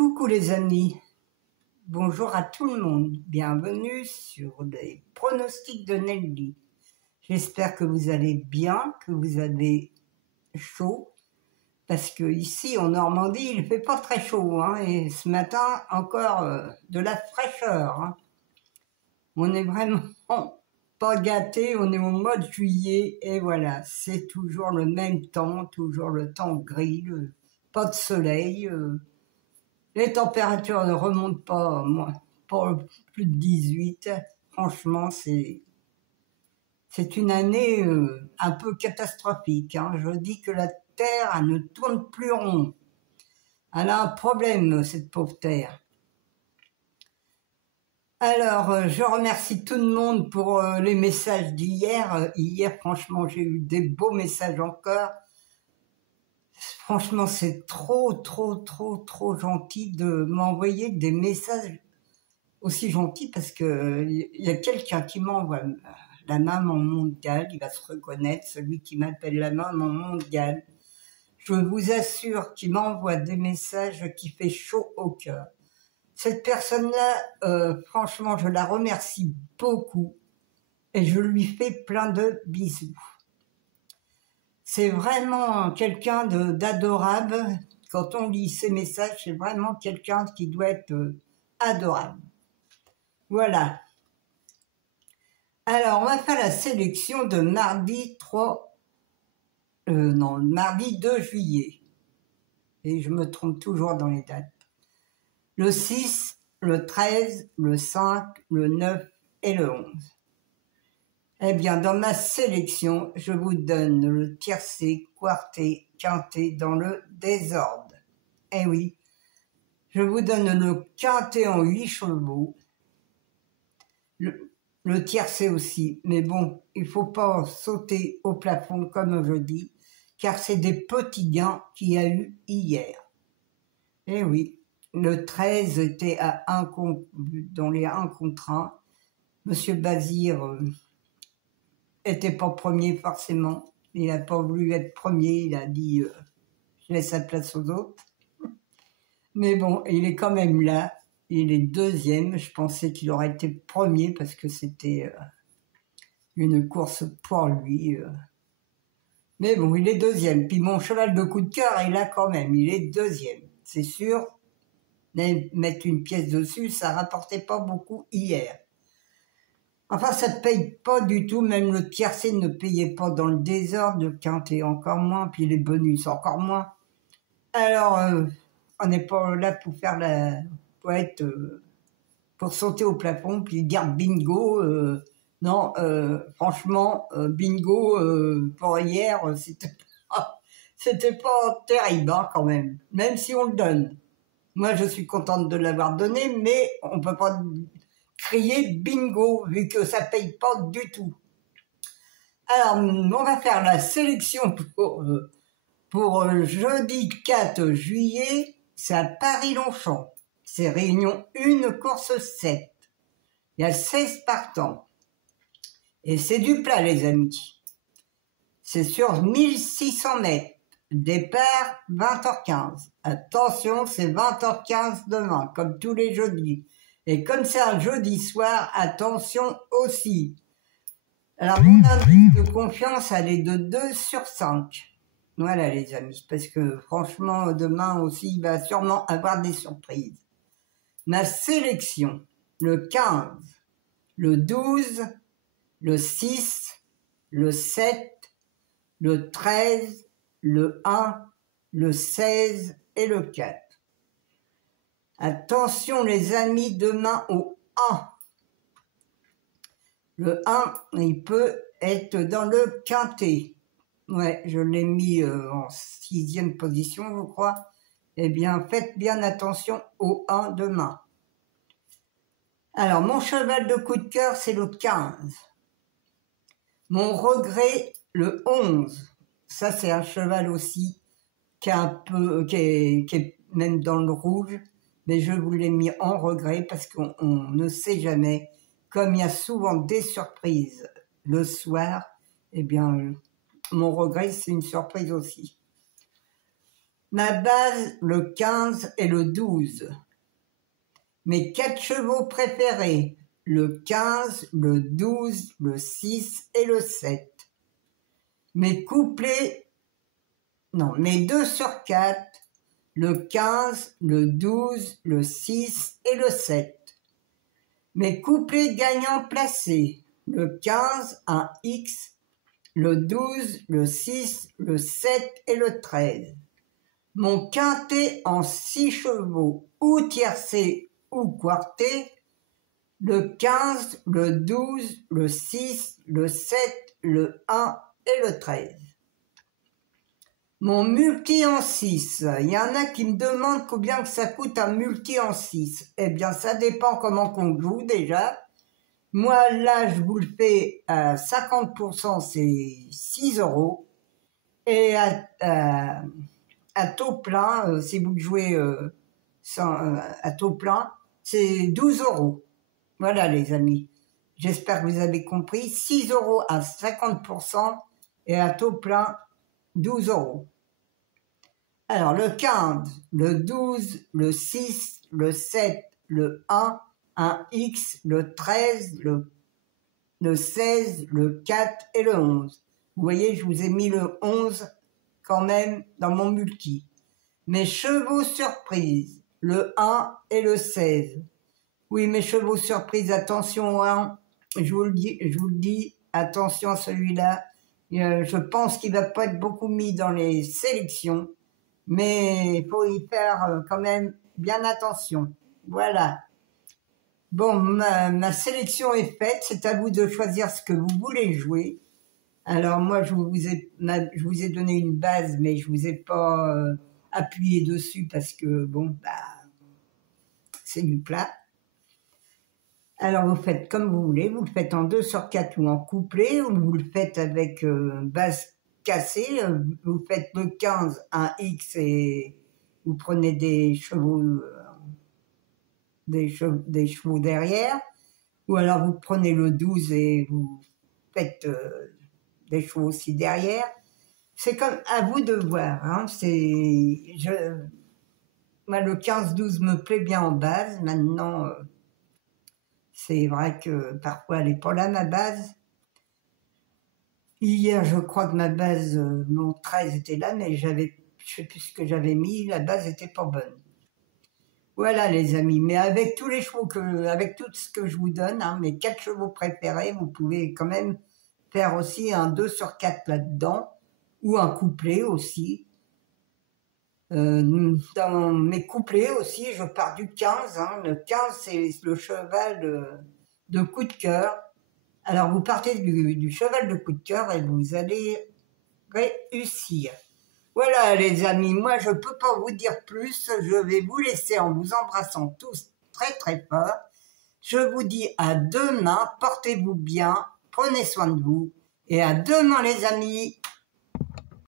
Coucou les amis, bonjour à tout le monde, bienvenue sur les pronostics de Nelly. J'espère que vous allez bien, que vous avez chaud, parce que ici en Normandie il fait pas très chaud, hein, et ce matin encore de la fraîcheur. Hein. On est vraiment pas gâtés, on est au mois de juillet et voilà, c'est toujours le même temps, toujours le temps gris, pas de soleil. Les températures ne remontent pas, pas plus de 18. Franchement, c'est une année un peu catastrophique. Hein. Je dis que la Terre elle ne tourne plus rond. Elle a un problème, cette pauvre Terre. Alors, je remercie tout le monde pour les messages d'hier. Hier, franchement, j'ai eu des beaux messages encore. Franchement, c'est trop gentil de m'envoyer des messages aussi gentils parce que il y a quelqu'un qui m'envoie la maman mondiale, il va se reconnaître, celui qui m'appelle la maman mondiale. Je vous assure qu'il m'envoie des messages qui fait chaud au cœur. Cette personne-là, franchement, je la remercie beaucoup et je lui fais plein de bisous. C'est vraiment quelqu'un d'adorable. Quand on lit ces messages, c'est vraiment quelqu'un qui doit être adorable. Voilà. Alors, on va faire la sélection de mardi 2 juillet. Et je me trompe toujours dans les dates. Le 6, le 13, le 5, le 9 et le 11. Eh bien, dans ma sélection, je vous donne le tiercé, quarté, quinté dans le désordre. Eh oui, je vous donne le quinté en 8 chevaux, le tiercé aussi, mais bon, il faut pas sauter au plafond comme je dis, car c'est des petits gains qu'il y a eu hier. Eh oui, le 13 était à dans les 1 contre 1. Monsieur Bazir était pas premier forcément. Il n'a pas voulu être premier, il a dit je laisse la place aux autres. Mais bon, il est quand même là. Il est deuxième. Je pensais qu'il aurait été premier parce que c'était une course pour lui. Mais bon, il est deuxième. Puis mon cheval de coup de cœur est là quand même. Il est deuxième. C'est sûr, mettre une pièce dessus, ça rapportait pas beaucoup hier. Enfin, ça ne paye pas du tout, même le tiercé ne payait pas dans le désordre, le quinté encore moins, puis les bonus encore moins. Alors, on n'est pas là pour faire pour sauter au plafond, puis dire bingo. Non, franchement, bingo pour hier, c'était pas terrible hein, quand même si on le donne. Moi, je suis contente de l'avoir donné, mais on peut pas crier bingo, vu que ça paye pas du tout. Alors, on va faire la sélection pour jeudi 4 juillet, c'est à Paris-Longchamp. C'est réunion 1, course 7. Il y a 16 partants. Et c'est du plat, les amis. C'est sur 1600 mètres. Départ, 20h15. Attention, c'est 20h15 demain, comme tous les jeudis. Et comme c'est un jeudi soir, attention aussi. Alors, mon indice de confiance, elle est de 2 sur 5. Voilà, les amis, parce que franchement, demain aussi, il va sûrement avoir des surprises. Ma sélection, le 15, le 12, le 6, le 7, le 13, le 1, le 16 et le 4. Attention les amis, demain au 1. Le 1, il peut être dans le quinté. Ouais, je l'ai mis en 6e position, je crois. Eh bien, faites bien attention au 1 demain. Alors, mon cheval de coup de cœur, c'est le 15. Mon regret, le 11. Ça, c'est un cheval aussi qui est même dans le rouge. Mais je vous l'ai mis en regret parce qu'on ne sait jamais. Comme il y a souvent des surprises le soir, eh bien, mon regret, c'est une surprise aussi. Ma base, le 15 et le 12. Mes 4 chevaux préférés, le 15, le 12, le 6 et le 7. Mes couplets, non, mes 2 sur 4, le 15, le 12, le 6 et le 7. Mes couplets gagnants placés, le 15, un X, le 12, le 6, le 7 et le 13. Mon quintet en 6 chevaux, ou tiercé ou quarté, le 15, le 12, le 6, le 7, le 1 et le 13. Mon multi en 6, il y en a qui me demandent combien que ça coûte un multi en 6. Eh bien, ça dépend comment qu'on joue déjà. Moi, là, je vous le fais à 50%, c'est 6 €. Et à taux plein, si vous le jouez à taux plein, c'est 12 €. Voilà, les amis. J'espère que vous avez compris. 6 € à 50% et à taux plein, 12 €. Alors, le 15, le 12, le 6, le 7, le 1 X, le 13, le 16, le 4 et le 11. Vous voyez, je vous ai mis le 11 quand même dans mon multi. Mes chevaux surprises, le 1 et le 16. Oui, mes chevaux surprises, attention au 1, je vous le dis, attention à celui-là. Je pense qu'il va pas être beaucoup mis dans les sélections, mais il faut y faire quand même bien attention. Voilà. Bon, ma sélection est faite, c'est à vous de choisir ce que vous voulez jouer. Alors moi, je vous ai donné une base, mais je vous ai pas appuyé dessus parce que, bon, c'est du plat. Alors vous faites comme vous voulez, vous le faites en 2 sur 4 ou en couplet, ou vous le faites avec base cassée, vous faites le 15, un X et vous prenez des chevaux, des chevaux derrière, ou alors vous prenez le 12 et vous faites des chevaux aussi derrière. C'est comme à vous de voir. Hein. Moi, le 15-12 me plaît bien en base. Maintenant, c'est vrai que parfois, elle n'est pas là, ma base. Hier, je crois que ma base, mon 13 était là, mais je ne sais plus ce que j'avais mis. La base n'était pas bonne. Voilà, les amis. Mais avec tous les chevaux avec tout ce que je vous donne, hein, mes 4 chevaux préférés, vous pouvez quand même faire aussi un 2 sur 4 là-dedans, ou un couplet aussi. Dans mes couplets aussi, je pars du 15. Hein. Le 15, c'est le cheval de coup de cœur. Alors, vous partez du cheval de coup de cœur et vous allez réussir. Voilà, les amis, moi, je ne peux pas vous dire plus. Je vais vous laisser en vous embrassant tous très, très fort. Je vous dis à demain. Portez-vous bien. Prenez soin de vous. Et à demain, les amis.